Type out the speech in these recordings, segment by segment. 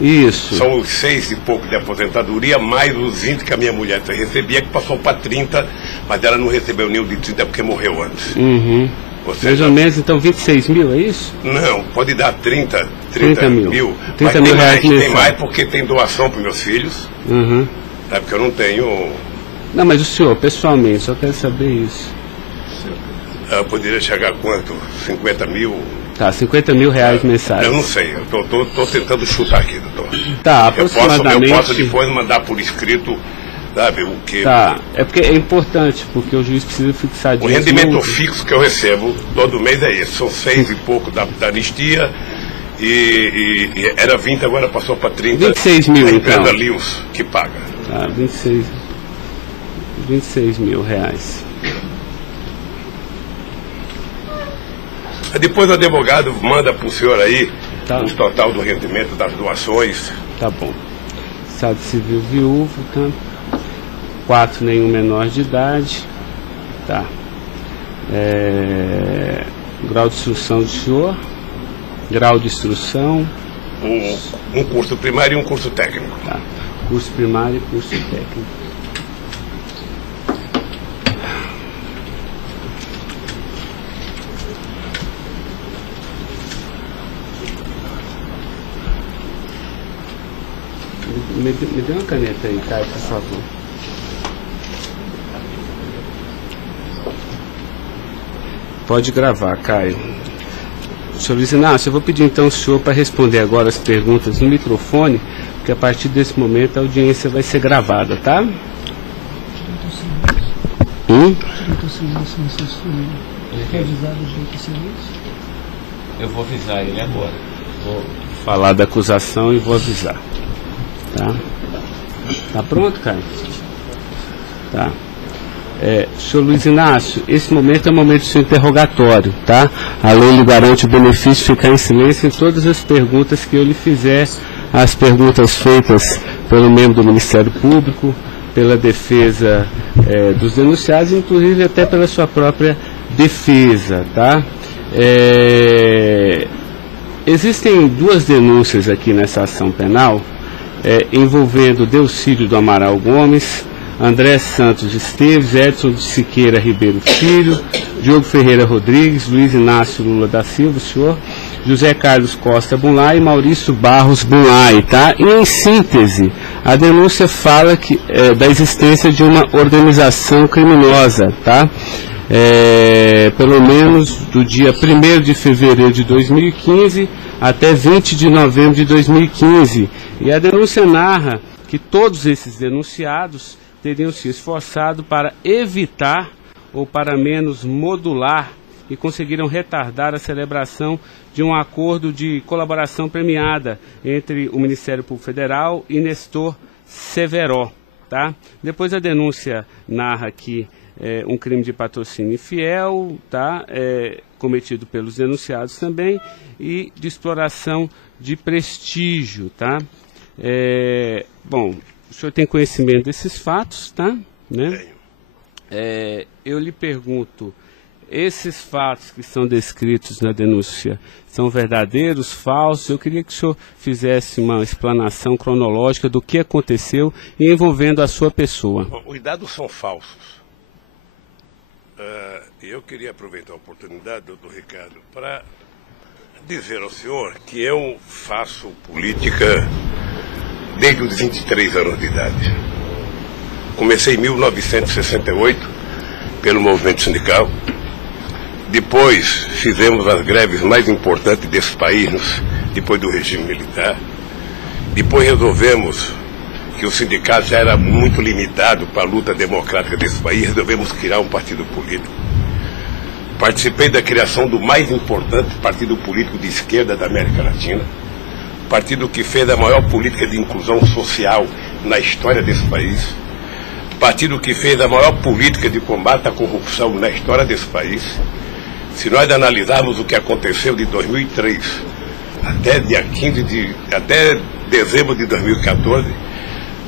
Isso. São os 6 e pouco de aposentadoria, mais os 20 que a minha mulher recebia, que passou para 30, mas ela não recebeu nenhum de 30 porque morreu antes. Mais ou menos, então, 26 mil, é isso? Não, pode dar 30 mil. 30 mil reais mensais. Tem mais porque tem doação para meus filhos. Porque eu não tenho... Não, mas o senhor, pessoalmente, só quero saber isso. Eu poderia chegar a quanto? 50 mil? Tá, 50 mil reais mensais. Eu não sei, eu tô tentando chutar aqui, doutor. Tá, aproximadamente... Eu posso depois mandar por escrito, sabe, o que... Tá, é porque é importante, porque o juiz precisa fixar disso. O rendimento fixo que eu recebo todo mês é esse, são 6 e pouco da anistia e era 20, agora passou para 30. 26 mil, a então. empresa Lewis que paga. Tá, 26 mil reais. Depois o advogado manda para o senhor aí o total do rendimento das doações. Tá bom. Estado civil viúvo, tá? 4, nenhum menor de idade. Tá. Grau de instrução do senhor. Grau de instrução. Um curso primário e um curso técnico. Tá. Curso primário e curso técnico. Me dê uma caneta aí, Caio, por favor. Pode gravar, Caio. Senhor Luiz Inácio, eu vou pedir então ao senhor para responder agora as perguntas no microfone, porque a partir desse momento a audiência vai ser gravada, tá? Eu vou avisar ele agora. Vou falar da acusação e vou avisar. Tá? Tá pronto, Caio? Tá. Senhor Luiz Inácio, esse momento é o momento do seu interrogatório, tá? A lei lhe garante o benefício de ficar em silêncio em todas as perguntas que eu lhe fizer, as perguntas feitas pelo membro do Ministério Público, pela defesa dos denunciados, inclusive até pela sua própria defesa, tá? Existem 2 denúncias aqui nessa ação penal, envolvendo Delcídio do Amaral Gomes, André Santos Esteves, Edson de Siqueira Ribeiro Filho, Diogo Ferreira Rodrigues, Luiz Inácio Lula da Silva, o senhor, José Carlos Costa Bunlai e Maurício Barros Bunlai, tá? E em síntese, a denúncia fala da existência de uma organização criminosa, tá? Pelo menos do dia 1º de fevereiro de 2015 até 20 de novembro de 2015. E a denúncia narra que todos esses denunciados teriam se esforçado para evitar ou para menos modular e conseguiram retardar a celebração de um acordo de colaboração premiada entre o Ministério Público Federal e Nestor Severo, tá? Depois a denúncia narra que um crime de patrocínio infiel, tá? Cometido pelos denunciados também, e de exploração de prestígio, tá? Bom, o senhor tem conhecimento desses fatos, tá? Né? Eu lhe pergunto, esses fatos que são descritos na denúncia são verdadeiros, falsos? Eu queria que o senhor fizesse uma explanação cronológica do que aconteceu e envolvendo a sua pessoa. Os dados são falsos. Eu queria aproveitar a oportunidade, doutor Ricardo, para dizer ao senhor que eu faço política desde os 23 anos de idade. Comecei em 1968 pelo movimento sindical. Depois fizemos as greves mais importantes desse país, depois do regime militar. Depois resolvemos que o sindicato já era muito limitado para a luta democrática desse país, resolvemos criar um partido político. Participei da criação do mais importante partido político de esquerda da América Latina, partido que fez a maior política de inclusão social na história desse país, partido que fez a maior política de combate à corrupção na história desse país. Se nós analisarmos o que aconteceu de 2003 até dezembro de 2014,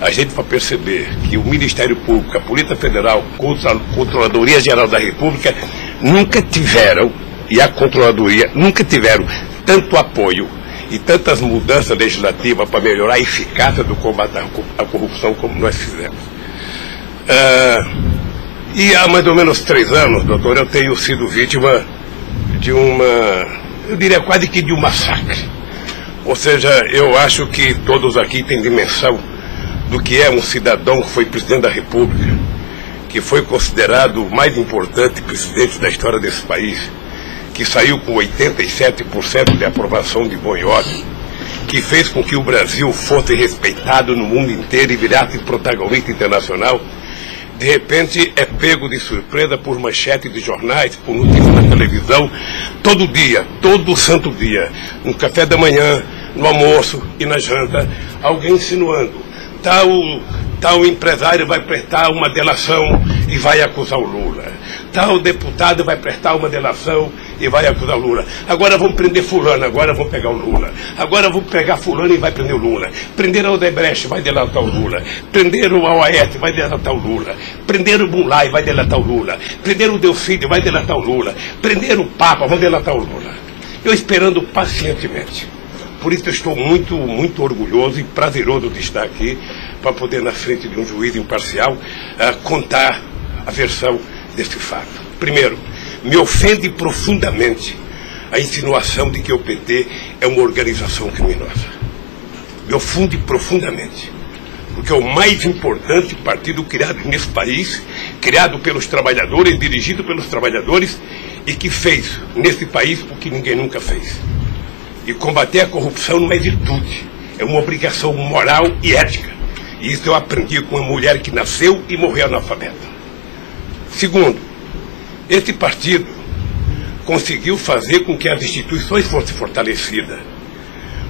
a gente vai perceber que o Ministério Público, a Polícia Federal, a Controladoria Geral da República nunca tiveram, e a Controladoria nunca tiveram tanto apoio e tantas mudanças legislativas para melhorar a eficácia do combate à corrupção como nós fizemos. E há mais ou menos 3 anos, doutor, eu tenho sido vítima de eu diria quase que de um massacre. Ou seja, eu acho que todos aqui têm dimensão do que é um cidadão que foi presidente da República, que foi considerado o mais importante presidente da história desse país, que saiu com 87% de aprovação de bom e ódio, que fez com que o Brasil fosse respeitado no mundo inteiro e virasse protagonista internacional. De repente é pego de surpresa por manchete de jornais, por notícias na televisão, todo dia, todo santo dia, no café da manhã, no almoço e na janta, alguém insinuando, tal empresário vai prestar uma delação e vai acusar o Lula. Tal deputado vai prestar uma delação e vai acusar o Lula. Agora vão prender fulano, agora vão pegar o Lula. Agora vão pegar fulano e vai prender o Lula. Prender o Odebrecht, vai delatar o Lula. Prender o Aoeste, vai delatar o Lula. Prender o Mulay, vai delatar o Lula. Prender o Delcídio, vai delatar o Lula. Prender o Papa, vai delatar o Lula. Eu esperando pacientemente. Por isso eu estou muito, muito orgulhoso e prazeroso de estar aqui para poder, na frente de um juiz imparcial, contar a versão desse fato. Primeiro, me ofende profundamente a insinuação de que o PT é uma organização criminosa. Me ofende profundamente, porque é o mais importante partido criado nesse país, criado pelos trabalhadores, dirigido pelos trabalhadores, e que fez nesse país o que ninguém nunca fez. E combater a corrupção não é virtude, é uma obrigação moral e ética. E isso eu aprendi com uma mulher que nasceu e morreu analfabeta. Segundo, esse partido conseguiu fazer com que as instituições fossem fortalecidas.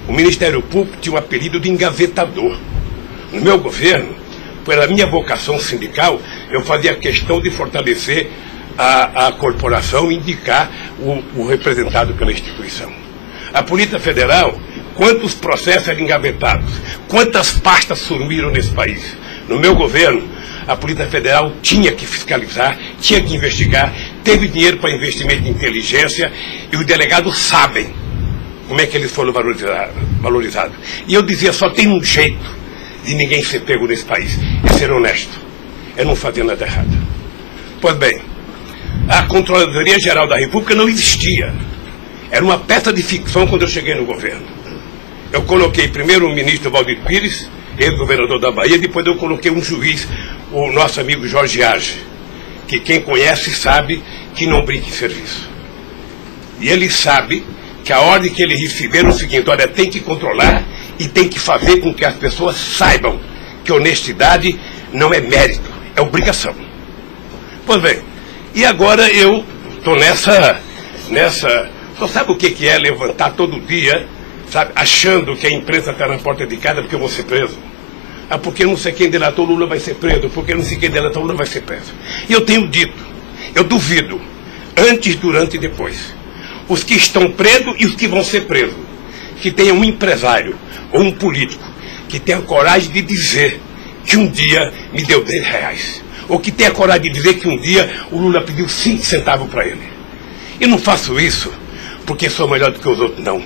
O Ministério Público tinha um apelido de engavetador. No meu governo, pela minha vocação sindical, eu fazia questão de fortalecer a corporação e indicar o representado pela instituição. A Polícia Federal, quantos processos eram engavetados? Quantas pastas sumiram nesse país? No meu governo, a Polícia Federal tinha que fiscalizar, tinha que investigar, teve dinheiro para investimento em inteligência e os delegados sabem como é que eles foram valorizados. E eu dizia, só tem um jeito de ninguém ser pego nesse país, é ser honesto, é não fazer nada errado. Pois bem, a Controladoria Geral da República não existia. Era uma peça de ficção quando eu cheguei no governo. Eu coloquei primeiro o ministro Valdir Pires, ex-governador da Bahia, depois eu coloquei um juiz, o nosso amigo Jorge Arge, que quem conhece sabe que não brinca em serviço. E ele sabe que a ordem que ele recebeu é o seguinte, olha, tem que controlar e tem que fazer com que as pessoas saibam que honestidade não é mérito, é obrigação. Pois bem, e agora eu estou nessa... Só sabe o que é levantar todo dia, sabe, achando que a imprensa está na porta de casa porque eu vou ser preso? Ah, porque não sei quem delatou Lula vai ser preso, porque não sei quem delatou Lula vai ser preso. E eu tenho dito, eu duvido, antes, durante e depois, os que estão presos e os que vão ser presos, que tenha um empresário ou um político que tenha coragem de dizer que um dia me deu R$10, ou que tenha coragem de dizer que um dia o Lula pediu 5 centavos para ele. Eu não faço isso porque sou melhor do que os outros, não.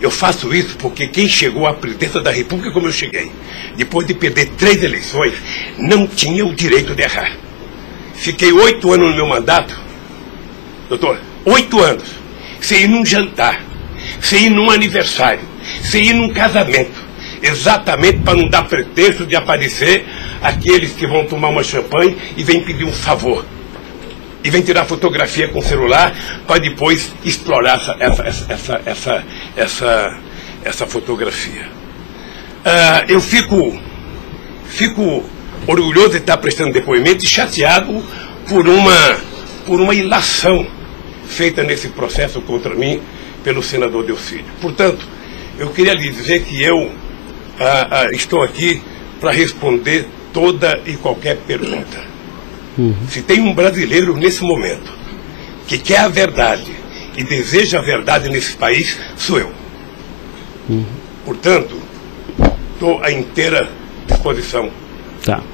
Eu faço isso porque quem chegou à presidência da República como eu cheguei, depois de perder 3 eleições, não tinha o direito de errar. Fiquei 8 anos no meu mandato, doutor, 8 anos, sem ir num jantar, sem ir num aniversário, sem ir num casamento, exatamente para não dar pretexto de aparecer aqueles que vão tomar uma champanhe e vêm pedir um favor. E vem tirar fotografia com o celular para depois explorar essa fotografia. Eu fico orgulhoso de estar prestando depoimento e chateado por uma ilação feita nesse processo contra mim pelo senador Delcídio. Portanto, eu queria lhe dizer que eu estou aqui para responder toda e qualquer pergunta. Se tem um brasileiro nesse momento que quer a verdade e deseja a verdade nesse país, sou eu. Portanto, estou à inteira disposição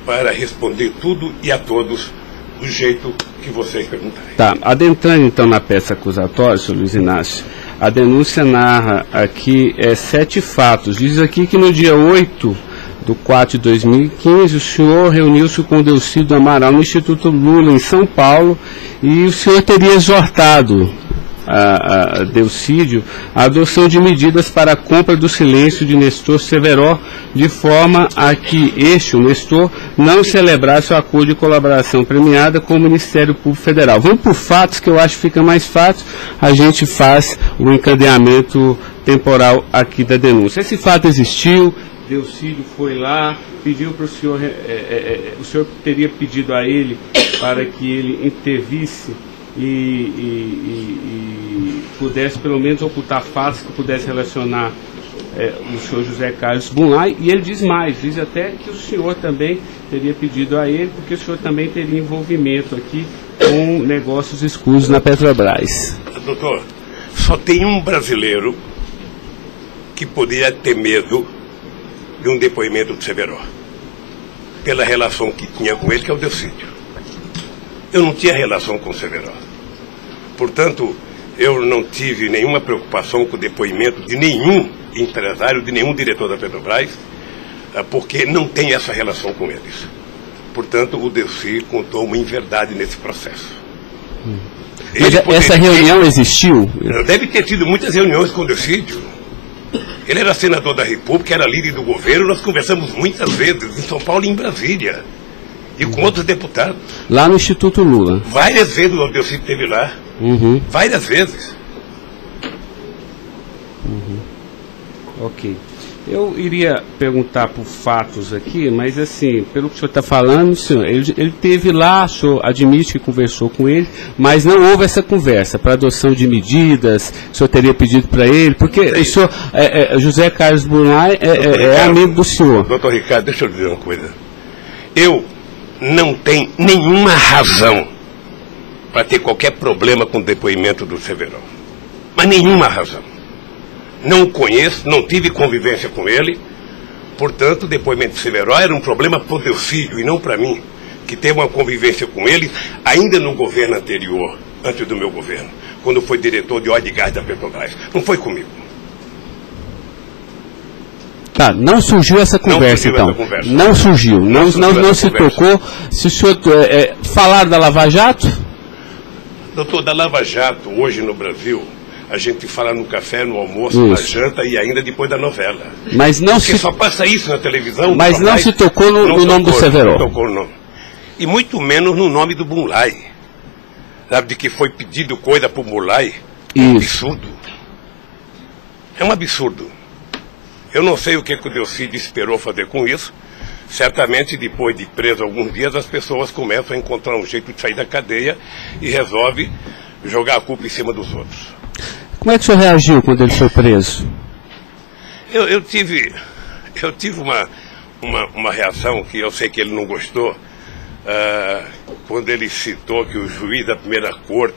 para responder tudo e a todos do jeito que vocês perguntarem. Tá, adentrando então na peça acusatória, senhor Luiz Inácio, A denúncia narra aqui 7 fatos. Diz aqui que no dia 8/4/2015, o senhor reuniu-se com Delcídio Amaral no Instituto Lula, em São Paulo, e o senhor teria exortado a Delcídio a adoção de medidas para a compra do silêncio de Nestor Severo, de forma a que o Nestor, não celebrasse o acordo de colaboração premiada com o Ministério Público Federal. Vamos por fatos, que eu acho que fica mais fácil, a gente faz o encadeamento temporal aqui da denúncia. Esse fato existiu, Delcídio foi lá, pediu para o senhor, o senhor teria pedido a ele para que ele intervisse e pudesse pelo menos ocultar fatos que pudesse relacionar o senhor José Carlos Bunlai, e ele diz mais, diz até que o senhor também teria pedido a ele, porque o senhor também teria envolvimento aqui com negócios escusos na Petrobras. Doutor, só tem um brasileiro que poderia ter medo de um depoimento do Severo, pela relação que tinha com ele, que é o Delcídio. Eu não tinha relação com o Severo. Portanto, eu não tive nenhuma preocupação com o depoimento de nenhum empresário, de nenhum diretor da Petrobras, porque não tem essa relação com eles. Portanto, o Delcídio contou uma inverdade nesse processo. Mas essa reunião existiu? Deve ter tido muitas reuniões com o Delcídio. Ele era senador da República, era líder do governo, nós conversamos muitas vezes em São Paulo e em Brasília. E com outros deputados. Lá no Instituto Lula? Várias vezes o Delcídio esteve lá. Várias vezes. Ok. Eu iria perguntar por fatos aqui, mas assim, pelo que o senhor está falando, senhor, ele teve lá, o senhor admite que conversou com ele, mas não houve essa conversa para adoção de medidas, o senhor teria pedido para ele, porque o senhor, José Carlos Bunlai é amigo do senhor. Doutor Ricardo, deixa eu dizer uma coisa. Eu não tenho nenhuma razão para ter qualquer problema com o depoimento do Severo. Mas nenhuma razão. Não o conheço, não tive convivência com ele. Portanto, o depoimento do Severo era um problema para o Delcídio e não para mim, que teve uma convivência com ele ainda no governo anterior, antes do meu governo, quando foi diretor de óleo e gás da Petrobras. Não foi comigo. Tá, não surgiu essa conversa, então. Não surgiu, não se tocou. Se o senhor falar da Lava Jato? Doutor, da Lava Jato, hoje no Brasil, a gente fala no café, no almoço, na janta e ainda depois da novela. Mas não porque só passa isso na televisão. Mas não se tocou no nome do Severo. Não tocou no nome. E muito menos no nome do Bunlai. Sabe, de que foi pedido coisa para o Bunlai? É um absurdo. É um absurdo. Eu não sei o que o Delcídio esperou fazer com isso. Certamente, depois de preso alguns dias, as pessoas começam a encontrar um jeito de sair da cadeia e resolve jogar a culpa em cima dos outros. Como é que o senhor reagiu quando ele foi preso? Eu tive uma reação que eu sei que ele não gostou, quando ele citou que o juiz da primeira corte,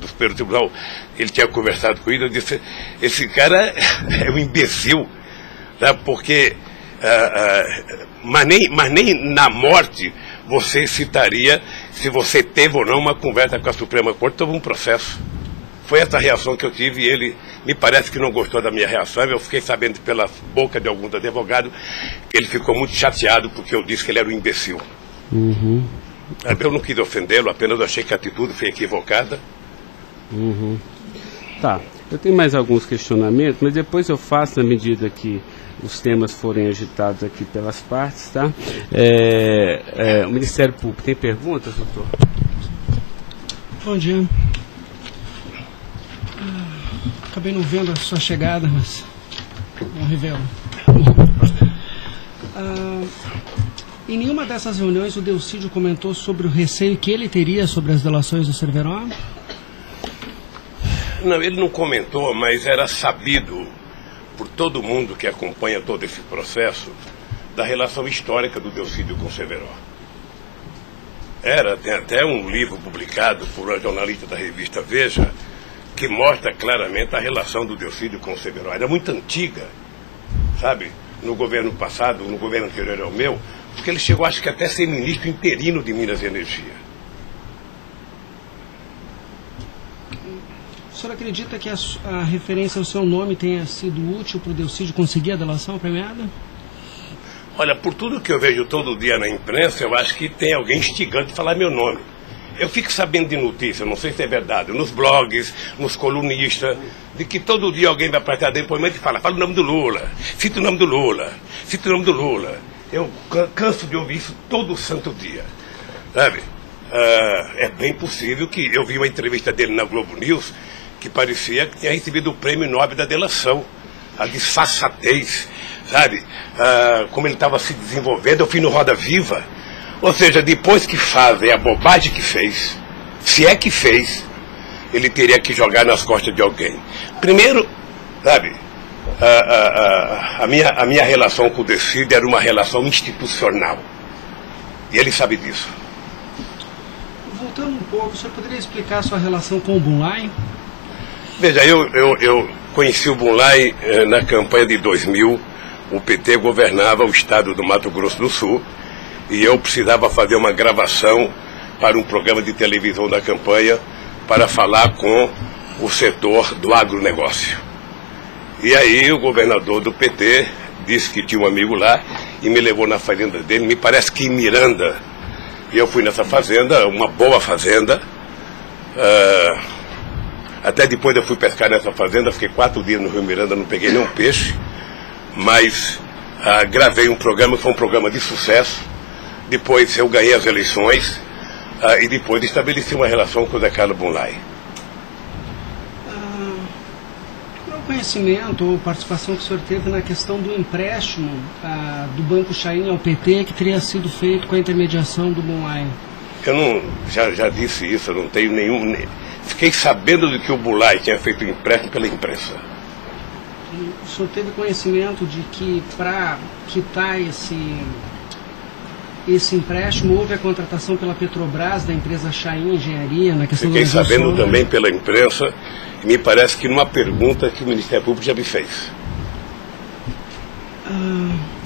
do Superior Tribunal, ele tinha conversado com ele. Eu disse, esse cara é um imbecil, tá? Porque mas nem na morte você citaria se você teve ou não uma conversa com a Suprema Corte sobre um processo. Foi essa reação que eu tive e ele me parece que não gostou da minha reação. Eu fiquei sabendo pela boca de alguns advogados que ele ficou muito chateado porque eu disse que ele era um imbecil. Eu não quis ofendê-lo, apenas achei que a atitude foi equivocada. Tá, eu tenho mais alguns questionamentos, mas depois eu faço na medida que os temas forem agitados aqui pelas partes, tá? O Ministério Público tem perguntas, doutor? Bom dia. Acabei não vendo a sua chegada, mas não revelo. Em nenhuma dessas reuniões o Delcídio comentou sobre o receio que ele teria sobre as delações do Severo? Não, ele não comentou, mas era sabido por todo mundo que acompanha todo esse processo da relação histórica do Delcídio com o Severo. Tem até um livro publicado por uma jornalista da revista Veja que mostra claramente a relação do Delcídio com o Severo. Era muito antiga, sabe? No governo passado, no governo anterior ao meu, porque ele chegou, acho que até a ser ministro interino de Minas e Energia. senhor acredita que a referência ao seu nome tenha sido útil para o Delcídio conseguir a delação premiada? Olha, por tudo que eu vejo todo dia na imprensa, eu acho que tem alguém instigando a falar meu nome. Eu fico sabendo de notícias, não sei se é verdade, nos blogs, nos colunistas, de que todo dia alguém vai prestar depoimento e fala o nome do Lula, cita o nome do Lula, cita o nome do Lula. Eu canso de ouvir isso todo santo dia, sabe? É bem possível que eu vi uma entrevista dele na Globo News que parecia que tinha recebido o prêmio Nobel da delação, a disfarçatez, sabe? Como ele estava se desenvolvendo, eu fui no Roda Viva. Ou seja, depois que fazem a bobagem que fez, se é que fez, ele teria que jogar nas costas de alguém. Primeiro, sabe, a minha relação com o Delcídio era uma relação institucional. E ele sabe disso. Voltando um pouco, o senhor poderia explicar a sua relação com o Bunlai? Veja, eu conheci o Bunlai na campanha de 2000. O PT governava o estado do Mato Grosso do Sul. E eu precisava fazer uma gravação para um programa de televisão da campanha para falar com o setor do agronegócio. E aí o governador do PT disse que tinha um amigo lá e me levou na fazenda dele, me parece que em Miranda. E eu fui nessa fazenda, uma boa fazenda. Até depois eu fui pescar nessa fazenda, fiquei 4 dias no Rio Miranda, não peguei nenhum peixe. Mas gravei um programa, foi um programa de sucesso. Depois eu ganhei as eleições e depois estabeleci uma relação com o Zé Carlos Bunlai. Qual é o conhecimento ou participação que o senhor teve na questão do empréstimo do Banco Chain ao PT que teria sido feito com a intermediação do Bunlai? Eu não, já disse isso, eu não tenho nenhum... Fiquei sabendo de que o Bunlai tinha feito o empréstimo pela imprensa. O senhor teve conhecimento de que para quitar esse empréstimo, houve a contratação pela Petrobras, da empresa Chain Engenharia, na questão Fiquei da sabendo também pela imprensa, e me parece que numa pergunta que o Ministério Público já me fez.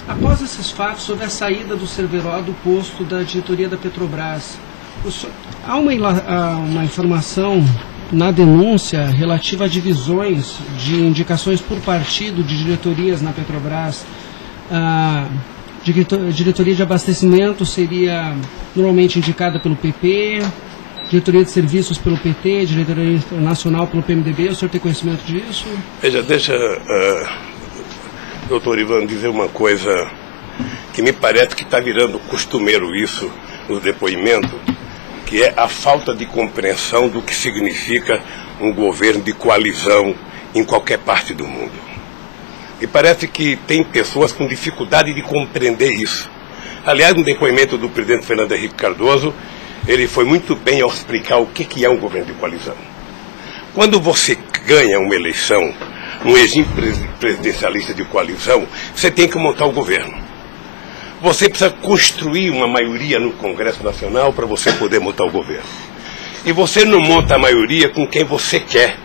Após esses fatos, sobre a saída do Cerveró do posto da diretoria da Petrobras, há uma informação na denúncia relativa a divisões de indicações por partido de diretorias na Petrobras. Diretoria de abastecimento seria normalmente indicada pelo PP, diretoria de serviços pelo PT, diretoria nacional pelo PMDB. O senhor tem conhecimento disso? Veja, deixa, doutor Ivan, dizer uma coisa que me parece que está virando costumeiro isso no depoimento, que é a falta de compreensão do que significa um governo de coalizão em qualquer parte do mundo. E parece que tem pessoas com dificuldade de compreender isso. Aliás, no depoimento do presidente Fernando Henrique Cardoso, ele foi muito bem ao explicar o que é um governo de coalizão. Quando você ganha uma eleição, um regime presidencialista de coalizão, você tem que montar o governo. Você precisa construir uma maioria no Congresso Nacional para você poder montar o governo. E você não monta a maioria com quem você quer.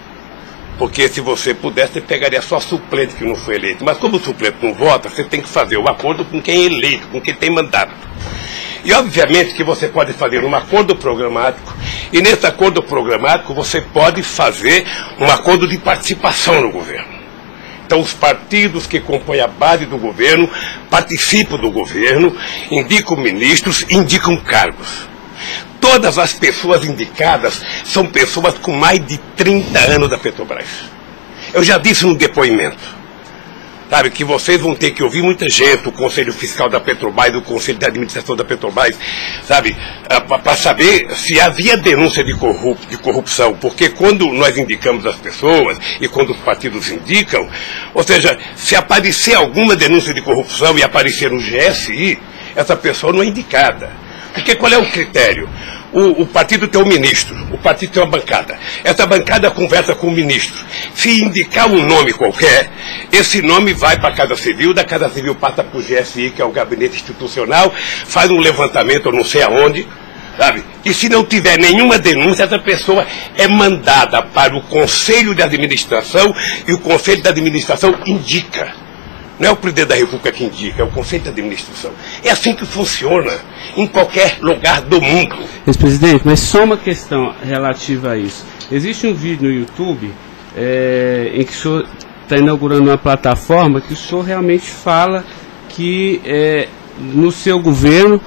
Porque se você pudesse, você pegaria só suplente que não foi eleito. Mas como o suplente não vota, você tem que fazer o acordo com quem é eleito, com quem tem mandato. E obviamente que você pode fazer um acordo programático, e nesse acordo programático você pode fazer um acordo de participação no governo. Então os partidos que compõem a base do governo participam do governo, indicam ministros, indicam cargos. Todas as pessoas indicadas são pessoas com mais de 30 anos da Petrobras. Eu já disse no depoimento, sabe, que vocês vão ter que ouvir muita gente, o Conselho Fiscal da Petrobras, o Conselho de Administração da Petrobras, sabe, para saber se havia denúncia de corrupção, porque quando nós indicamos as pessoas e quando os partidos indicam, ou seja, se aparecer alguma denúncia de corrupção e aparecer no GSI, essa pessoa não é indicada. Porque qual é o critério? O partido tem um ministro, o partido tem uma bancada. Essa bancada conversa com o ministro. Se indicar um nome qualquer, esse nome vai para a Casa Civil, da Casa Civil passa para o GSI, que é o Gabinete Institucional, faz um levantamento, eu não sei aonde, sabe? E se não tiver nenhuma denúncia, essa pessoa é mandada para o Conselho de Administração e o Conselho de Administração indica. Não é o presidente da República que indica, é o Conselho de Administração. É assim que funciona em qualquer lugar do mundo. Ex-presidente, mas só uma questão relativa a isso. Existe um vídeo no YouTube em que o senhor está inaugurando uma plataforma que o senhor realmente fala que no seu governo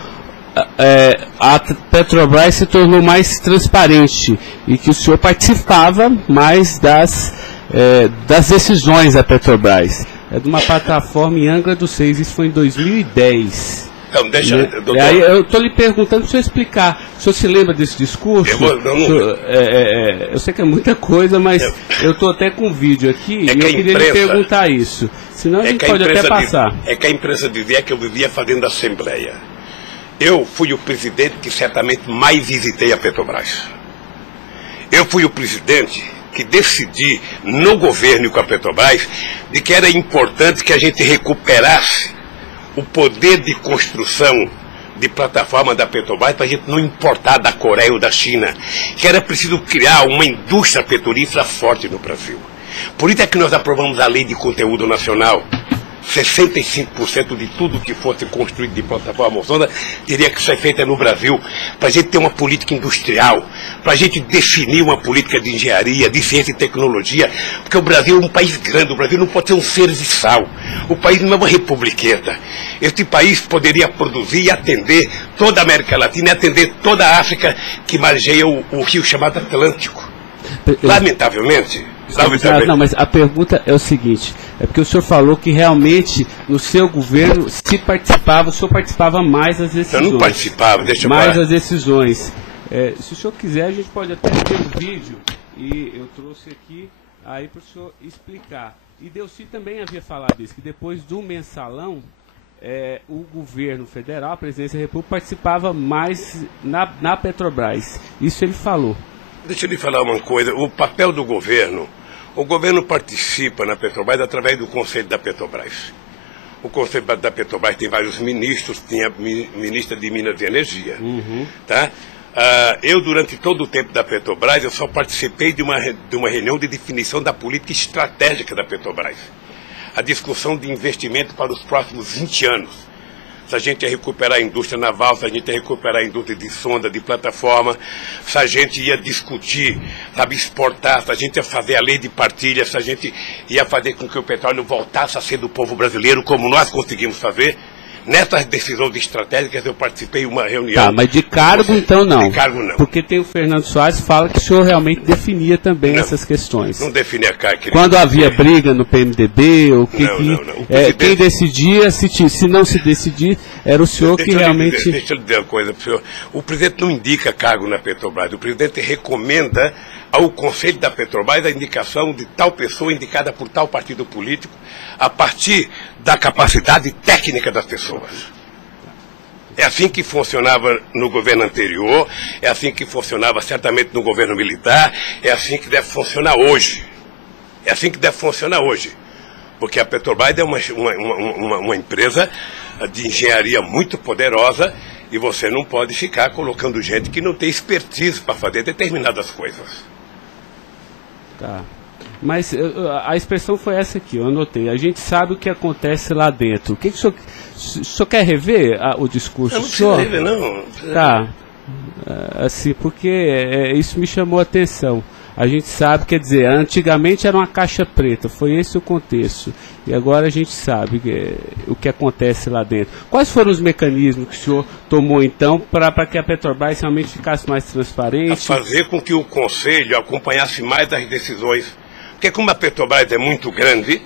a Petrobras se tornou mais transparente e que o senhor participava mais das decisões da Petrobras. É de uma plataforma em Angra dos Reis, isso foi em 2010. Então, deixa, doutor. Aí eu estou lhe perguntando para o senhor explicar. O senhor se lembra desse discurso? Eu sei que é muita coisa, mas eu estou até com um vídeo aqui e eu queria lhe perguntar isso. Senão a gente pode até passar. É que a imprensa dizia que eu vivia fazendo assembleia. Eu fui o presidente que certamente mais visitei a Petrobras. Eu fui o presidente que decidi no governo e com a Petrobras de que era importante que a gente recuperasse o poder de construção de plataforma da Petrobras para a gente não importar da Coreia ou da China, que era preciso criar uma indústria petrolífera forte no Brasil. Por isso é que nós aprovamos a Lei de Conteúdo Nacional. 65% de tudo que fosse construído de plataforma sonda teria que ser feita no Brasil, para a gente ter uma política industrial, para a gente definir uma política de engenharia, de ciência e tecnologia, porque o Brasil é um país grande, o Brasil não pode ser um serviçal, o país não é uma republiqueta. Este país poderia produzir e atender toda a América Latina e atender toda a África que margeia o rio chamado Atlântico. Lamentavelmente. Não, mas a pergunta é o seguinte, é porque o senhor falou que realmente no seu governo se participava, o senhor participava mais das decisões. Eu não participava, deixa eu mais falar. das decisões. Se o senhor quiser, a gente pode até ter um vídeo, e eu trouxe aqui aí para o senhor explicar. E Delcy também havia falado isso, que depois do mensalão, o governo federal, a presidência da República, participava mais na Petrobras. Isso ele falou. Deixa eu lhe falar uma coisa, o papel do governo, o governo participa na Petrobras através do Conselho da Petrobras. O Conselho da Petrobras tem vários ministros, tinha ministra de Minas e Energia. Tá? Eu, durante todo o tempo da Petrobras, eu só participei de uma reunião de definição da política estratégica da Petrobras. A discussão de investimento para os próximos 20 anos. Se a gente ia recuperar a indústria naval, se a gente ia recuperar a indústria de sonda, de plataforma, se a gente ia discutir, sabe, exportar, se a gente ia fazer a lei de partilha, se a gente ia fazer com que o petróleo voltasse a ser do povo brasileiro, como nós conseguimos fazer. Nessas decisões estratégicas eu participei de uma reunião. Tá, mas de cargo então não. De cargo não. Porque tem o Fernando Soares que fala que o senhor realmente definia também essas questões. Não definia cargo. Quando havia briga no PMDB, ou quem decidia, se não se decidir, era o senhor que realmente... Deixa eu lhe dizer uma coisa para o senhor. O presidente não indica cargo na Petrobras. O presidente recomenda ao Conselho da Petrobras a indicação de tal pessoa indicada por tal partido político a partir da capacidade técnica das pessoas. É assim que funcionava no governo anterior, é assim que funcionava certamente no governo militar, é assim que deve funcionar hoje. É assim que deve funcionar hoje. Porque a Petrobras é uma empresa de engenharia muito poderosa e você não pode ficar colocando gente que não tem expertise para fazer determinadas coisas. Tá. Mas a expressão foi essa aqui, eu anotei. A gente sabe o que acontece lá dentro. O que o senhor quer rever o discurso? Eu não preciso rever, não. Tá. Assim, porque isso me chamou a atenção. A gente sabe, quer dizer, antigamente era uma caixa preta, foi esse o contexto. E agora a gente sabe o que acontece lá dentro. Quais foram os mecanismos que o senhor tomou, então, para que a Petrobras realmente ficasse mais transparente? A fazer com que o Conselho acompanhasse mais as decisões. Porque como a Petrobras é muito grande,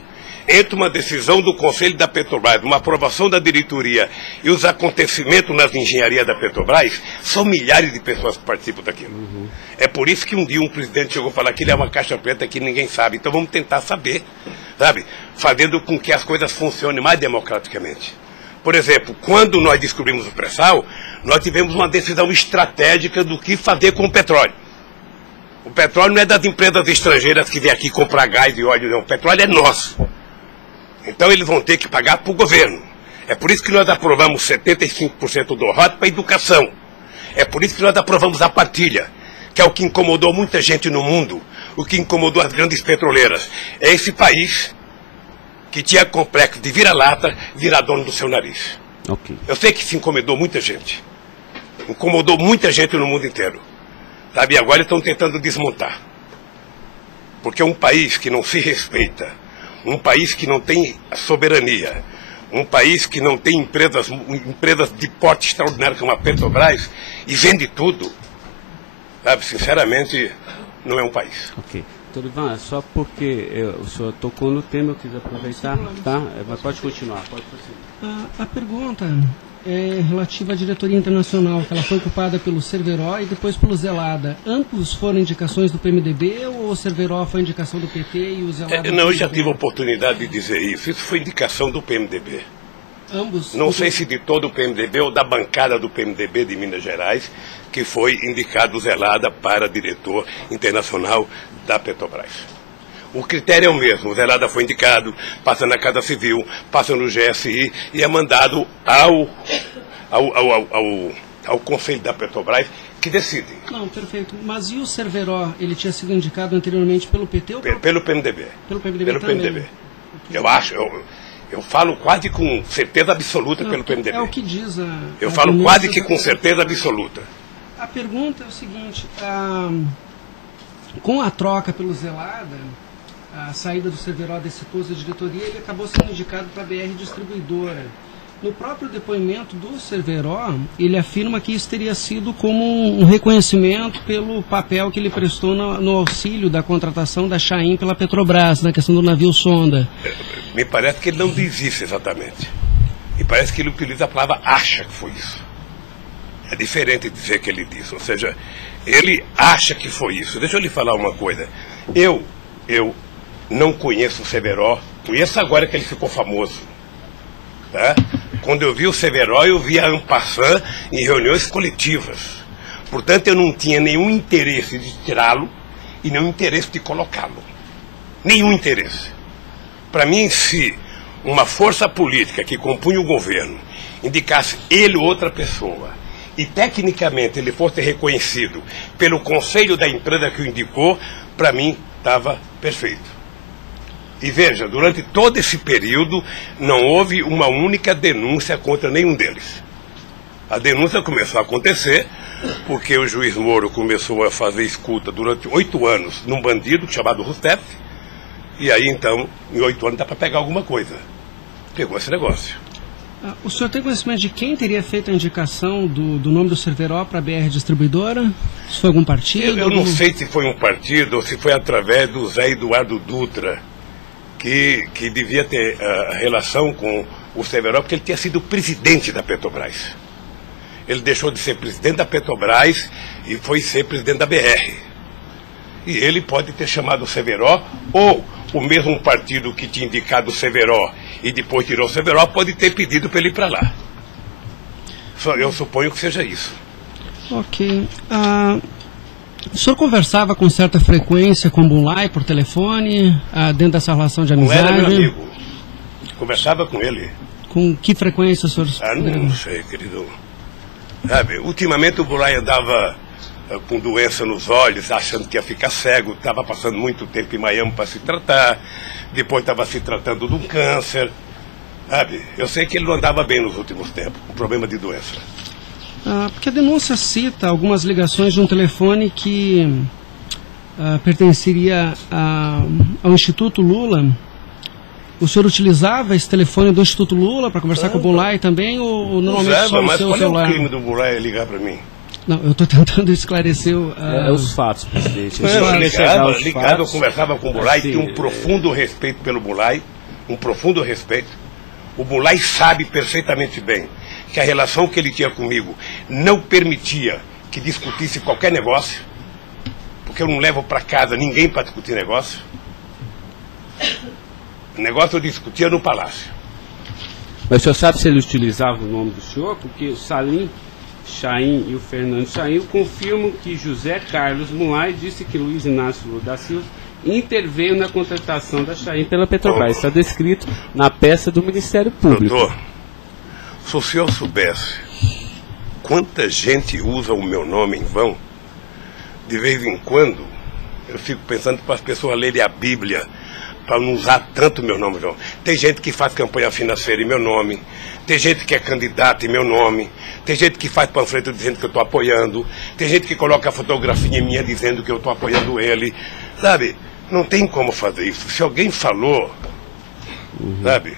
entre uma decisão do Conselho da Petrobras, uma aprovação da diretoria e os acontecimentos nas engenharias da Petrobras, são milhares de pessoas que participam daquilo. É por isso que um dia um presidente chegou a falar que ele é uma caixa preta que ninguém sabe. Então vamos tentar saber, sabe? Fazendo com que as coisas funcionem mais democraticamente. Por exemplo, quando nós descobrimos o pré-sal, nós tivemos uma decisão estratégica do que fazer com o petróleo. O petróleo não é das empresas estrangeiras que vêm aqui comprar gás e óleo, não. O petróleo é nosso. Então eles vão ter que pagar para o governo. É por isso que nós aprovamos 75% do ROT para a educação. É por isso que nós aprovamos a partilha, que é o que incomodou muita gente no mundo, o que incomodou as grandes petroleiras. É esse país que tinha complexo de vira-lata, virar dono do seu nariz. Ok. Eu sei que isso incomodou muita gente. Incomodou muita gente no mundo inteiro. Sabe, e agora estão tentando desmontar. Porque um país que não se respeita, um país que não tem soberania, um país que não tem empresas de porte extraordinário como a Petrobras e vende tudo, sabe, sinceramente, não é um país. Ok. Doutor Ivan, só porque o senhor tocou no tema, eu quis aproveitar, tá? Mas pode continuar, pode prosseguir. A pergunta é relativa à diretoria internacional, que ela foi ocupada pelo Cerveró e depois pelo Zelada. Ambos foram indicações do PMDB ou o Cerveró foi indicação do PT e o Zelada... Não, eu já tive a oportunidade de dizer isso. Isso foi indicação do PMDB. Ambos? Não sei se de todo o PMDB ou da bancada do PMDB de Minas Gerais, que foi indicado o Zelada para diretor internacional da Petrobras. O critério é o mesmo. O Zelada foi indicado, passa na Casa Civil, passa no GSI e é mandado ao Conselho da Petrobras, que decide. Não, perfeito. Mas e o Cerveró? Ele tinha sido indicado anteriormente pelo PT ou pelo PMDB? Pelo PMDB pelo também. PMDB. Eu acho, eu falo quase com certeza absoluta pelo PMDB. É o que diz eu falo quase que com certeza absoluta. A pergunta é o seguinte, com a troca pelo Zelada, a saída do Cerveró desse posto de diretoria, ele acabou sendo indicado para a BR Distribuidora. No próprio depoimento do Cerveró, ele afirma que isso teria sido como um reconhecimento pelo papel que ele prestou no auxílio da contratação da Chain pela Petrobras, na questão do navio sonda. Me parece que ele não diz isso exatamente. Me parece que ele utiliza a palavra acha que foi isso. É diferente de dizer que ele disse. Ou seja, ele acha que foi isso. Deixa eu lhe falar uma coisa. Eu não conheço o Cerveró. Conheço agora que ele ficou famoso. Tá? Quando eu vi o Cerveró, eu vi a en passant em reuniões coletivas. Portanto, eu não tinha nenhum interesse de tirá-lo e nenhum interesse de colocá-lo. Nenhum interesse. Para mim, se uma força política que compunha o governo indicasse ele ou outra pessoa e tecnicamente ele fosse reconhecido pelo conselho da empresa que o indicou, para mim estava perfeito. E veja, durante todo esse período não houve uma única denúncia contra nenhum deles. A denúncia começou a acontecer porque o juiz Moro começou a fazer escuta durante 8 anos num bandido chamado Rousseff, e aí então, em 8 anos dá para pegar alguma coisa. Pegou esse negócio. O senhor tem conhecimento de quem teria feito a indicação do nome do Cerveró para a BR Distribuidora? Se foi algum partido? Eu não sei se foi um partido ou se foi através do Zé Eduardo Dutra, que devia ter relação com o Cerveró, porque ele tinha sido presidente da Petrobras. Ele deixou de ser presidente da Petrobras e foi ser presidente da BR. E ele pode ter chamado o Cerveró, ou o mesmo partido que tinha indicado o Cerveró e depois tirou o Cerveró pode ter pedido para ele ir para lá. Eu suponho que seja isso. Ok. O senhor conversava com certa frequência com o Bunlai por telefone, dentro dessa relação de amizade? Não era meu amigo. Conversava com ele. Com que frequência o senhor... Não sei, querido. Sabe, ultimamente o Bunlai andava com doença nos olhos, achando que ia ficar cego, estava passando muito tempo em Miami para se tratar, depois estava se tratando de um câncer, sabe? Eu sei que ele não andava bem nos últimos tempos, com problema de doença. Porque a denúncia cita algumas ligações de um telefone que pertenceria ao Instituto Lula. O senhor utilizava esse telefone do Instituto Lula para conversar com o Bunlai também, ou normalmente usava, só o mas seu qual celular? É o crime do Bunlai ligar para mim? Não, eu estou tentando esclarecer os fatos, presidente. Eu conversava com o Bunlai, tinha um profundo respeito pelo Bunlai, um profundo respeito. O Bunlai sabe perfeitamente bem que a relação que ele tinha comigo não permitia que discutisse qualquer negócio, porque eu não levo para casa ninguém para discutir negócio. O negócio eu discutia no palácio. Mas o senhor sabe se ele utilizava o nome do senhor? Porque o Salim Chain e o Fernando Chain confirmam que José Carlos Bunlai disse que Luiz Inácio Lula da Silva interveio na contratação da Chain pela Petrobras. Está descrito na peça do Ministério Público. Doutor, se o senhor soubesse quanta gente usa o meu nome em vão, de vez em quando eu fico pensando para as pessoas lerem a Bíblia para não usar tanto meu nome, não. Tem gente que faz campanha financeira em meu nome, tem gente que é candidato em meu nome, tem gente que faz panfleto dizendo que eu estou apoiando, tem gente que coloca a fotografia minha dizendo que eu estou apoiando ele, sabe? Não tem como fazer isso. Se alguém falou, sabe?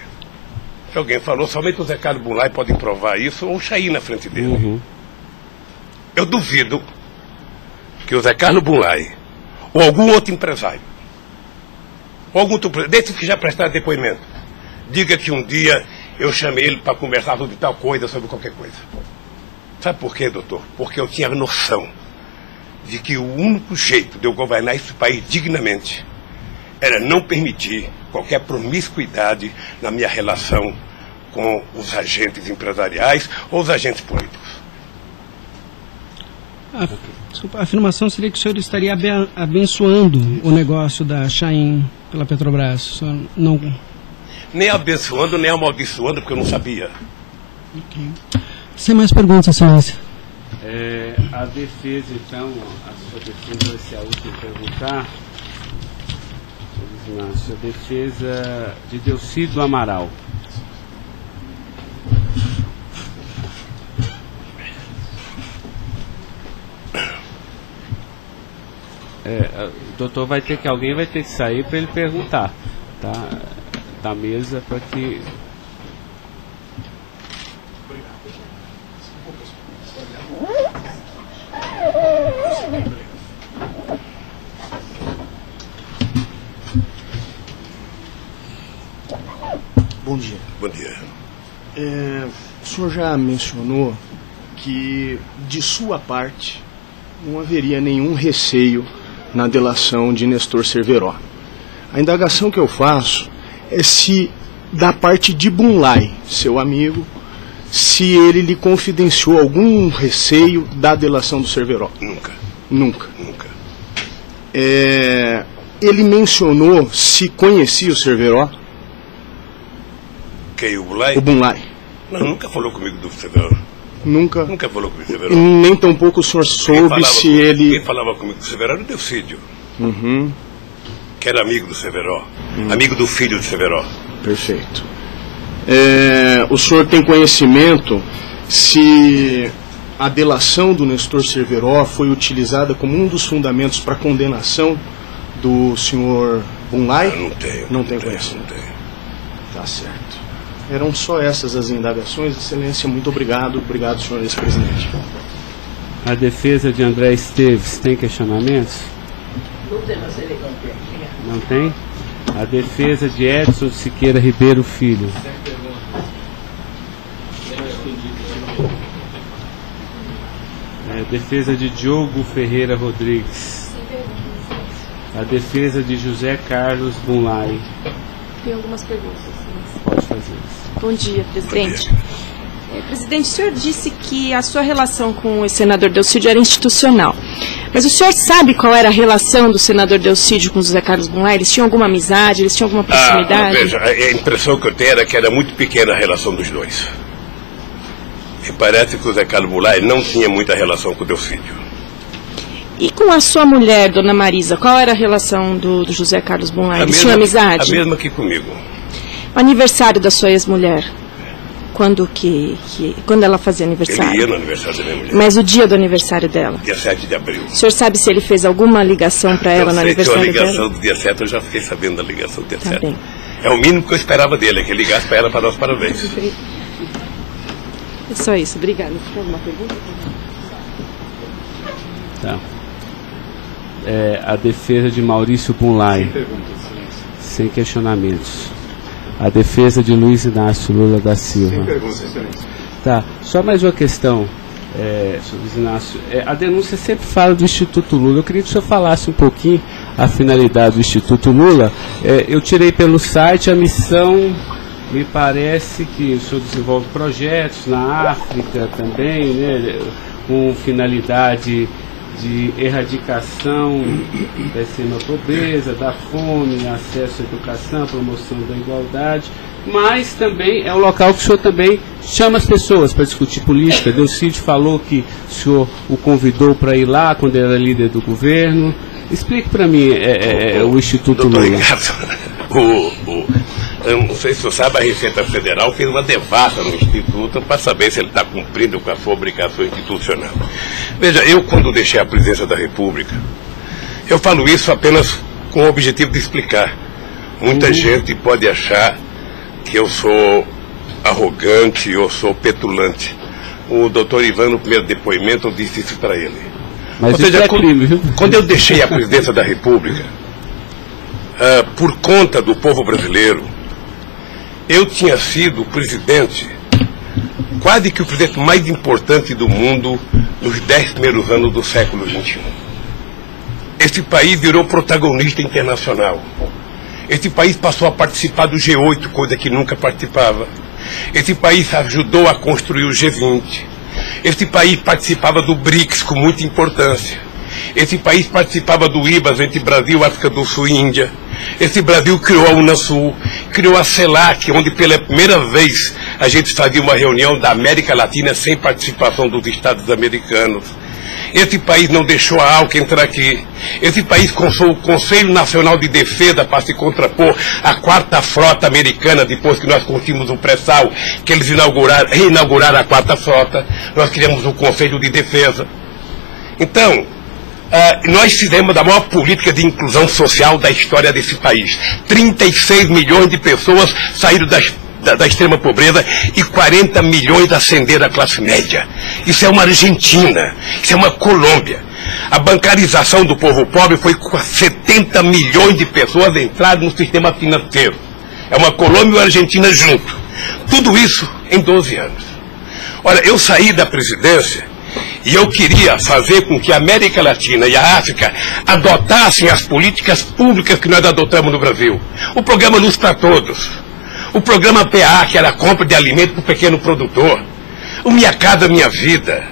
Se alguém falou, somente o Zé Carlos Bunlai pode provar isso, ou o Chaim na frente dele. Eu duvido que o Zé Carlos Bunlai, ou algum outro empresário, ou algum outro, desses que já prestaram depoimento, diga que um dia eu chamei ele para conversar sobre tal coisa, sobre qualquer coisa. Sabe por quê, doutor? Porque eu tinha noção de que o único jeito de eu governar esse país dignamente era não permitir qualquer promiscuidade na minha relação com os agentes empresariais ou os agentes políticos. Desculpa, a afirmação seria que o senhor estaria abençoando o negócio da Chaim pela Petrobras. O senhor não... Nem abençoando, nem amaldiçoando, porque eu não sabia. Sem mais perguntas, excelência. A defesa, então, a sua defesa vai ser a última a perguntar. A sua defesa de Delcídio Amaral. O doutor vai ter que, alguém vai ter que sair para ele perguntar, tá? Da mesa para que... Bom dia. Bom dia. O senhor já mencionou que, de sua parte, não haveria nenhum receio na delação de Nestor Cerveró. A indagação que eu faço é se, da parte de Bunlai, seu amigo, se ele lhe confidenciou algum receio da delação do Cerveró. Nunca. Nunca. Nunca. Ele mencionou se conhecia o Cerveró? Quem, o Bunlai? O Bunlai. Não, nunca falou comigo do Cerveró. Nunca? Nunca falou comigo do Cerveró. Nem tampouco o senhor soube se ele... Quem falava comigo do Cerveró era o Delcídio. Que era amigo do Cerveró. Amigo do filho do Cerveró. Perfeito. O senhor tem conhecimento se a delação do Nestor Cerveró foi utilizada como um dos fundamentos para a condenação do senhor Bunlai? Não tenho. Não tem conhecimento. Não tenho. Tá certo. Eram só essas as indagações. Excelência, muito obrigado. Obrigado, senhor ex-presidente. A defesa de André Esteves tem questionamentos? Não tem? A defesa de Edson Siqueira Ribeiro Filho. A defesa de Diogo Ferreira Rodrigues. A defesa de José Carlos Bunlai. Tem algumas perguntas. Pode fazer isso. Bom dia, presidente. Presidente, o senhor disse que a sua relação com o senador Delcídio era institucional. Mas o senhor sabe qual era a relação do senador Delcídio com o José Carlos Bunlai? Eles tinham alguma amizade? Eles tinham alguma proximidade? Veja, a impressão que eu tenho era que era muito pequena a relação dos dois. E parece que o José Carlos Bunlai não tinha muita relação com o Delcídio. E com a sua mulher, dona Marisa, qual era a relação do José Carlos Bunlai? Eles tinham amizade? A mesma que comigo. O aniversário da sua ex-mulher? Quando ela fazia aniversário? Ele ia no aniversário da minha mulher. Mas o dia do aniversário dela? Dia 7 de abril. O senhor sabe se ele fez alguma ligação para ela no aniversário dela? A ligação do dia 7, eu já fiquei sabendo da ligação do dia 7. Bem. É o mínimo que eu esperava dele, é que ele ligasse para ela para dar os parabéns. É só isso, obrigada. Tem alguma pergunta? Tá. A defesa de Maurício Bunlai. Sem questionamentos. A defesa de Luiz Inácio Lula da Silva. Sem perguntas, excelência. Tá, só mais uma questão, Luiz Inácio. A denúncia sempre fala do Instituto Lula. Eu queria que o senhor falasse um pouquinho a finalidade do Instituto Lula. Eu tirei pelo site a missão, me parece que o senhor desenvolve projetos na África também, né, com finalidade de erradicação da extrema pobreza, da fome, acesso à educação, promoção da igualdade, mas também é um local que o senhor também chama as pessoas para discutir política. Delcídio falou que o senhor o convidou para ir lá quando ele era líder do governo. Explique para mim o Instituto Lula. Ricardo, Eu não sei se você sabe, a Receita Federal fez uma devassa no Instituto para saber se ele está cumprindo com a sua obrigação institucional. Veja, eu quando deixei a presidência da República, eu falo isso apenas com o objetivo de explicar. Muita gente pode achar que eu sou arrogante, eu sou petulante. O doutor Ivan, no primeiro depoimento, eu disse isso para ele. Mas isso é crime, viu? Quando eu deixei a presidência da República, por conta do povo brasileiro, eu tinha sido o presidente, quase que o presidente mais importante do mundo nos 10 primeiros anos do século XXI. Esse país virou protagonista internacional. Esse país passou a participar do G8, coisa que nunca participava. Esse país ajudou a construir o G20. Esse país participava do BRICS com muita importância. Esse país participava do IBAS entre Brasil, África do Sul e Índia. Esse Brasil criou a Unasul, criou a CELAC, onde pela primeira vez a gente fazia uma reunião da América Latina sem participação dos Estados americanos. Esse país não deixou a ALCA entrar aqui. Esse país consultou o Conselho Nacional de Defesa para se contrapor à 4ª Frota Americana, depois que nós conseguimos o pré-sal, que eles reinauguraram a 4ª Frota. Nós criamos o Conselho de Defesa. Então, nós fizemos a maior política de inclusão social da história desse país. 36 milhões de pessoas saíram da extrema pobreza e 40 milhões ascenderam à classe média. Isso é uma Argentina, isso é uma Colômbia. A bancarização do povo pobre foi com 70 milhões de pessoas entraram no sistema financeiro. É uma Colômbia e uma Argentina junto. Tudo isso em 12 anos. Olha, eu saí da presidência e eu queria fazer com que a América Latina e a África adotassem as políticas públicas que nós adotamos no Brasil. O programa Luz para Todos. O programa PA, que era a compra de alimento para o pequeno produtor. O Minha Casa Minha Vida.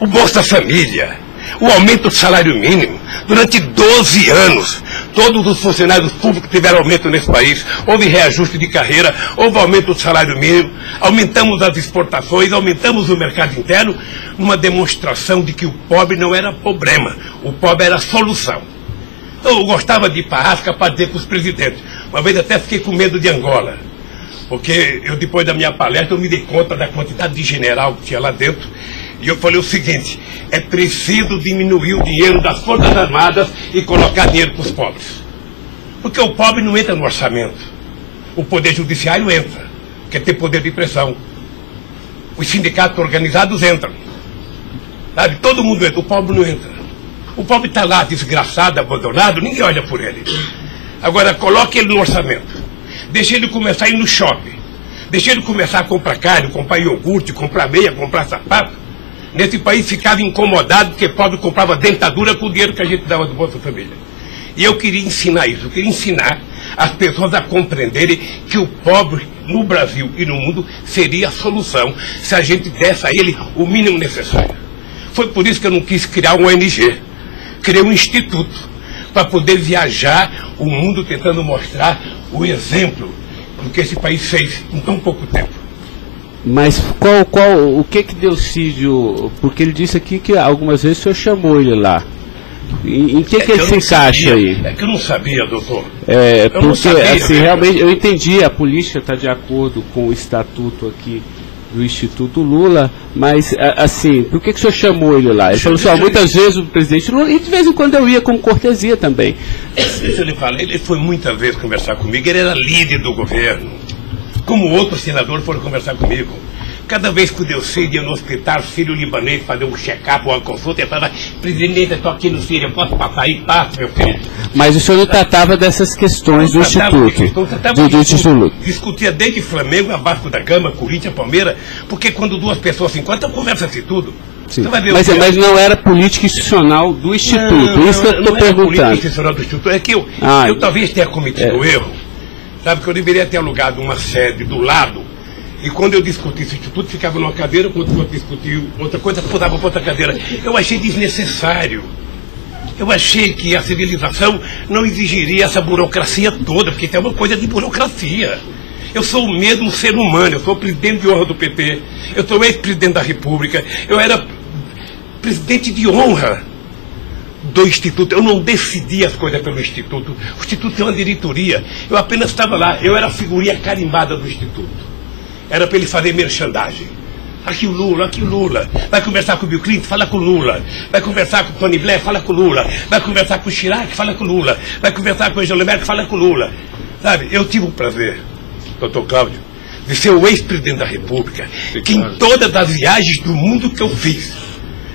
O Bolsa Família. O aumento do salário mínimo. Durante 12 anos, todos os funcionários públicos tiveram aumento nesse país. Houve reajuste de carreira, houve aumento do salário mínimo. Aumentamos as exportações, aumentamos o mercado interno, numa demonstração de que o pobre não era problema. O pobre era a solução. Eu gostava de ir para a África para dizer para os presidentes. Uma vez até fiquei com medo de Angola. Porque eu, depois da minha palestra, eu me dei conta da quantidade de general que tinha lá dentro. E eu falei o seguinte, é preciso diminuir o dinheiro das Forças Armadas e colocar dinheiro para os pobres. Porque o pobre não entra no orçamento. O Poder Judiciário entra, quer ter poder de pressão. Os sindicatos organizados entram. Sabe? Todo mundo entra, o pobre não entra. O pobre está lá, desgraçado, abandonado, ninguém olha por ele. Agora, coloque ele no orçamento. Deixa ele começar a ir no shopping. Deixa ele começar a comprar carne, comprar iogurte, comprar meia, comprar sapato. Nesse país ficava incomodado porque pobre comprava dentadura com o dinheiro que a gente dava do Bolsa Família. E eu queria ensinar isso. Eu queria ensinar as pessoas a compreenderem que o pobre no Brasil e no mundo seria a solução se a gente desse a ele o mínimo necessário. Foi por isso que eu não quis criar uma ONG. Criei um instituto para poder viajar o mundo tentando mostrar o exemplo do que esse país fez em tão pouco tempo. Mas o que Delcídio, porque ele disse aqui que algumas vezes o senhor chamou ele lá. Em que ele se encaixa aí? É que eu não sabia, doutor. Porque assim, realmente eu entendi, a política está de acordo com o estatuto aqui do Instituto Lula, mas assim, por que o senhor chamou ele lá? Ele falou assim, muitas vezes o presidente Lula, e de vez em quando eu ia com cortesia também. Deixa eu lhe falar, ele foi muitas vezes conversar comigo, ele era líder do governo, como outros senadores foram conversar comigo. Cada vez que o Delcídio ia no hospital, filho libanês, fazer um check-up ou uma consulta, ele falava, presidente, eu estou aqui no Síria, posso passar aí? Passa, meu filho. Mas o senhor não tratava dessas questões do Instituto? Discutia desde Flamengo a Vasco da Gama, Corinthians, Palmeiras, porque quando duas pessoas se encontram, conversa-se tudo. Mas não era política institucional do Instituto, isso que eu estou perguntando. Não era política institucional do Instituto, é que eu talvez tenha cometido o erro, sabe, que eu deveria ter alugado uma sede do lado. E quando eu discuti esse instituto, ficava numa cadeira, quando eu discuti outra coisa, mudava para outra cadeira. Eu achei desnecessário. Eu achei que a civilização não exigiria essa burocracia toda, porque tem uma coisa de burocracia. Eu sou o mesmo ser humano, eu sou presidente de honra do PT, eu sou ex-presidente da República, eu era presidente de honra do Instituto. Eu não decidi as coisas pelo Instituto. O Instituto é uma diretoria. Eu apenas estava lá. Eu era a figurinha carimbada do Instituto. Era para ele fazer merchandising. Aqui o Lula. Vai conversar com o Bill Clinton, fala com o Lula. Vai conversar com o Tony Blair, fala com o Lula. Vai conversar com o Chirac, fala com o Lula. Vai conversar com o Angela Merkel, fala com o Lula. Sabe, eu tive o prazer, doutor Cláudio, de ser o ex-presidente da República, que em todas as viagens do mundo que eu fiz,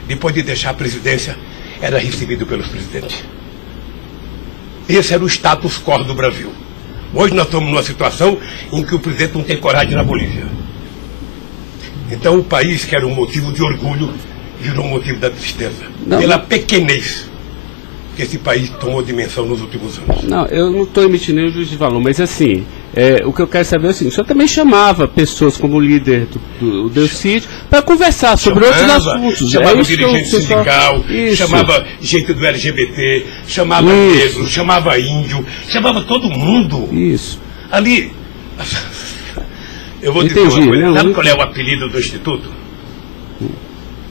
depois de deixar a presidência, era recebido pelos presidentes. Esse era o status quo do Brasil. Hoje nós estamos numa situação em que o presidente não tem coragem na Bolívia. Então o país, que era um motivo de orgulho, virou um motivo da tristeza. Pela pequenez que esse país tomou dimensão nos últimos anos. Não, eu não estou emitindo nenhum juízo de valor, mas assim, o que eu quero saber é o seguinte: o senhor também chamava pessoas como o líder do Delcídio para conversar sobre outros assuntos. Chamava dirigente sindical, chamava gente do LGBT, chamava negro, chamava índio, chamava todo mundo. Isso. Ali, eu vou dizer uma coisa, sabe qual é o apelido do Instituto?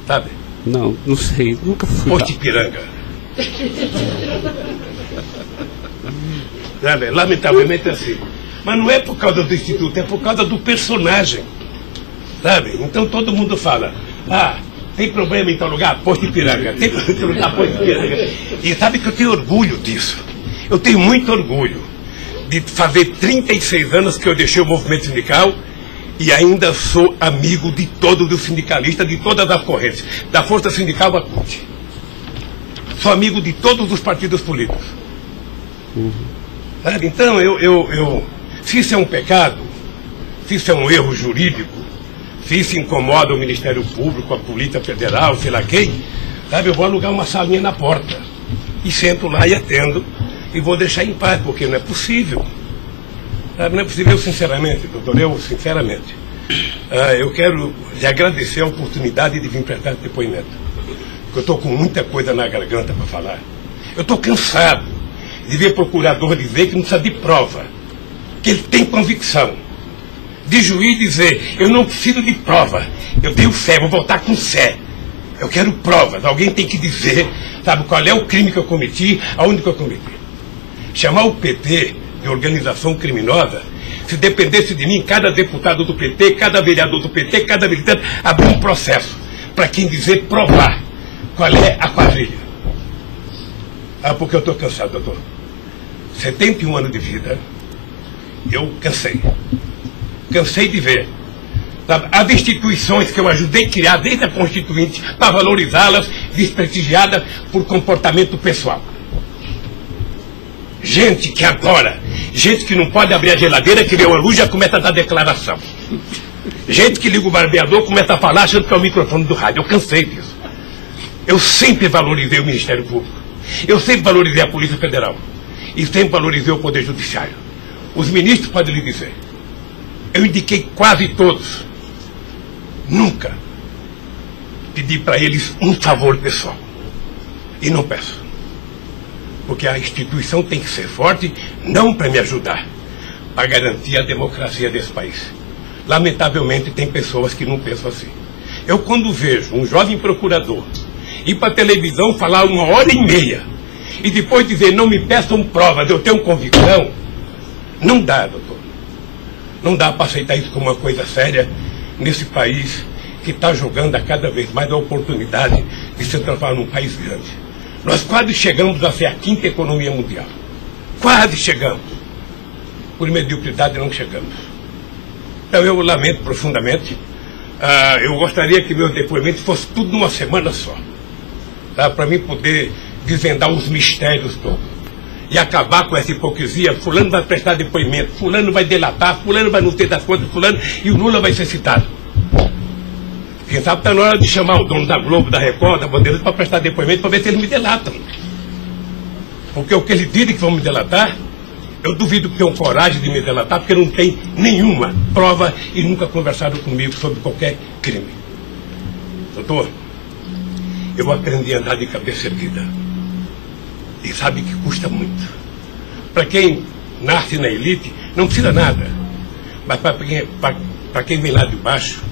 Sabe? Não sei, nunca fui. Posto Ipiranga. Lamentavelmente é assim. Mas não é por causa do Instituto, é por causa do personagem. Sabe? Então todo mundo fala: tem problema em tal lugar? Posto Ipiranga. Tem problema em tal lugar? Posto Ipiranga. E sabe que eu tenho orgulho disso. Eu tenho muito orgulho de fazer 36 anos que eu deixei o movimento sindical e ainda sou amigo de todos os sindicalistas, de todas as correntes, da Força Sindical à CUT. Sou amigo de todos os partidos políticos. Então, se isso é um pecado, se isso é um erro jurídico, se isso incomoda o Ministério Público, a Polícia Federal, sei lá quem, eu vou alugar uma salinha na porta. E sento lá e atendo, e vou deixar em paz, porque não é possível. Não é possível, sinceramente, doutor, sinceramente. Eu quero lhe agradecer a oportunidade de vir prestar esse depoimento. Eu estou com muita coisa na garganta para falar. Eu estou cansado de ver procurador dizer que não precisa de prova, que ele tem convicção. De juiz dizer: eu não preciso de prova, eu tenho fé, vou voltar com fé. Eu quero provas, alguém tem que dizer, qual é o crime que eu cometi, aonde que eu cometi. Chamar o PT de organização criminosa, se dependesse de mim, cada deputado do PT, cada vereador do PT, cada militante, abrir um processo para quem dizer provar qual é a quadrilha. Porque eu estou cansado, doutor. 71 anos de vida, eu cansei. Cansei de ver as instituições que eu ajudei a criar desde a Constituinte, para valorizá-las, desprestigiadas por comportamento pessoal. Gente que adora, gente que não pode abrir a geladeira, que vê uma luz e já começa a dar declaração. Gente que liga o barbeador, começa a falar achando que é o microfone do rádio. Eu cansei disso. Eu sempre valorizei o Ministério Público. Eu sempre valorizei a Polícia Federal. E sempre valorizei o Poder Judiciário. Os ministros podem lhe dizer. Eu indiquei quase todos. Nunca pedi para eles um favor pessoal. E não peço. Porque a instituição tem que ser forte, não para me ajudar, para garantir a democracia desse país. Lamentavelmente, tem pessoas que não pensam assim. Eu, quando vejo um jovem procurador ir para a televisão falar 1h30 e depois dizer: não me peçam provas, eu tenho convicção, não dá, doutor. Não dá para aceitar isso como uma coisa séria nesse país que está jogando a cada vez mais a oportunidade de se transformar num país grande. Nós quase chegamos a ser a 5ª economia mundial. Quase chegamos. Por mediocridade não chegamos. Então eu lamento profundamente. Eu gostaria que meu depoimento fosse tudo numa semana só. Para mim poder desvendar os mistérios todos. E acabar com essa hipocrisia: fulano vai prestar depoimento, fulano vai delatar, fulano vai não ter das contas, fulano, e o Lula vai ser citado. Quem sabe está na hora de chamar o dono da Globo, da Record, da Bandeirantes para prestar depoimento, para ver se eles me delatam. Porque o que eles dizem que vão me delatar, eu duvido que tenham coragem de me delatar, porque não tem nenhuma prova e nunca conversaram comigo sobre qualquer crime. Doutor, eu aprendi a andar de cabeça erguida. E sabe que custa muito. Para quem nasce na elite, não precisa nada. Mas para quem vem lá de baixo,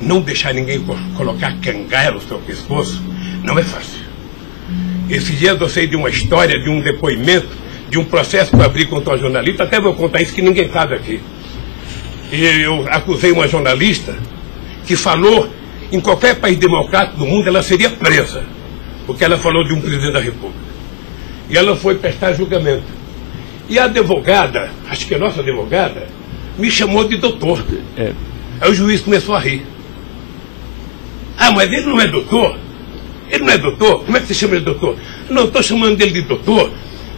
não deixar ninguém colocar cangaia no seu pescoço, não é fácil. Esse dia eu sei de uma história, de um depoimento, de um processo que eu abri contra uma jornalista, até vou contar isso que ninguém sabe aqui. E eu acusei uma jornalista que falou, em qualquer país democrático do mundo, ela seria presa, porque ela falou de um presidente da República. E ela foi prestar julgamento. E a advogada, acho que a nossa advogada, me chamou de doutor. Aí o juiz começou a rir. Ah, mas ele não é doutor? Ele não é doutor? Como é que você chama ele de doutor? Não, estou chamando ele de doutor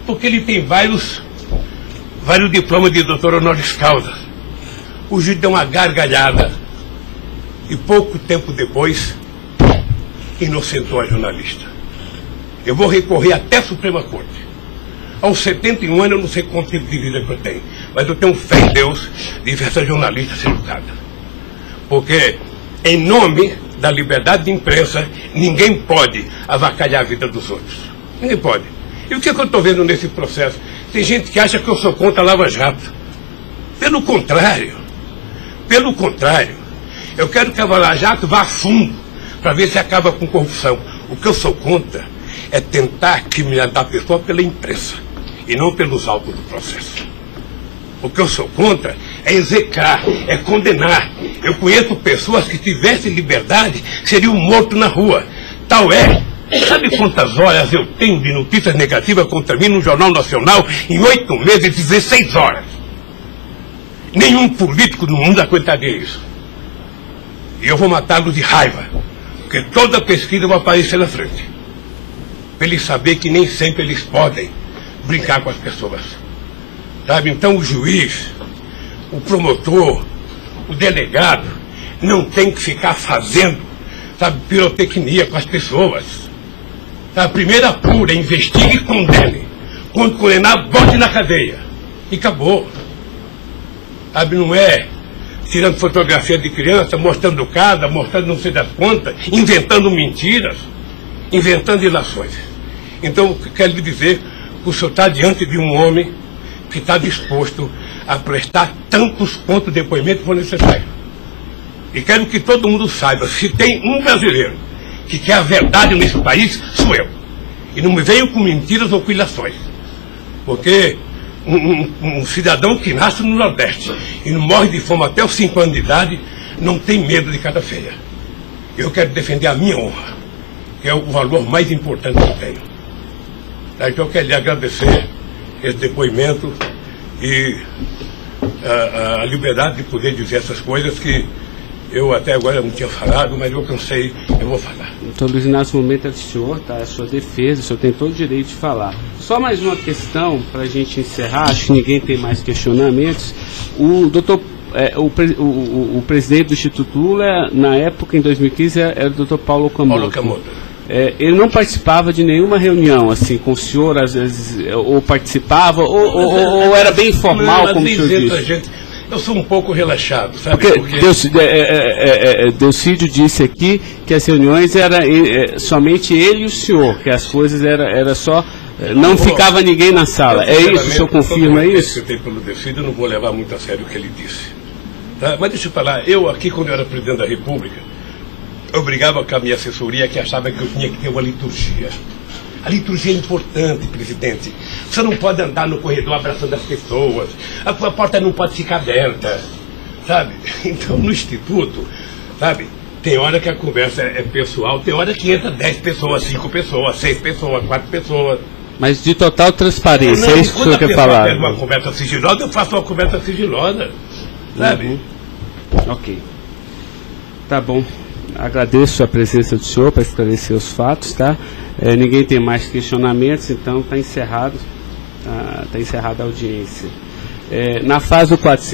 porque ele tem vários diplomas de doutor honoris causa. O juiz deu uma gargalhada e pouco tempo depois inocentou a jornalista. Eu vou recorrer até a Suprema Corte. Aos 71 anos eu não sei quanto tempo de vida que eu tenho, mas eu tenho fé em Deus de ver essa jornalista ser educada. Porque, em nome da liberdade de imprensa, ninguém pode avacalhar a vida dos outros. Ninguém pode. E o que eu estou vendo nesse processo? Tem gente que acha que eu sou contra a Lava Jato. Pelo contrário, eu quero que a Lava Jato vá a fundo para ver se acaba com corrupção. O que eu sou contra é tentar criminalizar a pessoa pela imprensa e não pelos autos do processo. O que eu sou contra é execrar, é condenar. Eu conheço pessoas que tivessem liberdade seriam mortos na rua. Tal é. Sabe quantas horas eu tenho de notícias negativas contra mim no Jornal Nacional em 8 meses, 16 horas? Nenhum político no mundo aguentaria isso. E eu vou matá-lo de raiva, porque toda pesquisa vai aparecer na frente. Para eles saberem que nem sempre eles podem brincar com as pessoas. Sabe? Então o juiz, o promotor, o delegado, não tem que ficar fazendo, sabe, pirotecnia com as pessoas. A primeira apura, investigue e condene. Quando condenar, bote na cadeia. E acabou. Sabe, não é tirando fotografia de criança, mostrando casa, mostrando não sei das quantas, inventando mentiras, inventando ilações. Então, eu quero lhe dizer que o senhor está diante de um homem que está disposto a prestar tantos quanto depoimentos for necessário. E quero que todo mundo saiba, se tem um brasileiro que quer a verdade nesse país, sou eu. E não me venham com mentiras ou com ilações. Porque um cidadão que nasce no Nordeste e não morre de fome até os 5 anos de idade, não tem medo de cara feia. Eu quero defender a minha honra, que é o valor mais importante que eu tenho. Então eu quero lhe agradecer esse depoimento e a liberdade de poder dizer essas coisas que eu até agora não tinha falado, mas eu cansei, eu vou falar. Doutor Luiz Inácio, o momento é do senhor, tá? É a sua defesa, o senhor tem todo o direito de falar. Só mais uma questão para a gente encerrar, acho que ninguém tem mais questionamentos. O presidente do Instituto Lula, na época, em 2015, era o doutor Paulo Camoto. Ele não participava de nenhuma reunião, assim, com o senhor, às vezes, ou participava, ou era bem informal, como o senhor disse? Eu sou um pouco relaxado, sabe? Porque Delcídio disse aqui que as reuniões eram somente ele e o senhor, que as coisas era só... Não ficava ninguém na sala. É isso? O senhor confirma isso? Eu tenho pelo Delcídio, eu não vou levar muito a sério o que ele disse. Tá? Mas deixa eu falar, eu aqui, quando eu era presidente da República, eu brigava com a minha assessoria que achava que eu tinha que ter uma liturgia. A liturgia é importante, presidente. Você não pode andar no corredor abraçando as pessoas. A porta não pode ficar aberta, sabe? Então, no Instituto, sabe, tem hora que a conversa é pessoal, tem hora que entra 10 pessoas, 5 pessoas, 6 pessoas, 4 pessoas. Mas de total transparência, é isso que o senhor quer falar? Quando eu uma conversa sigilosa, eu faço uma conversa sigilosa, sabe? Ok. Tá bom. Agradeço a presença do senhor para esclarecer os fatos, tá? Ninguém tem mais questionamentos, então está encerrado, tá encerrada a audiência. Na fase do 400...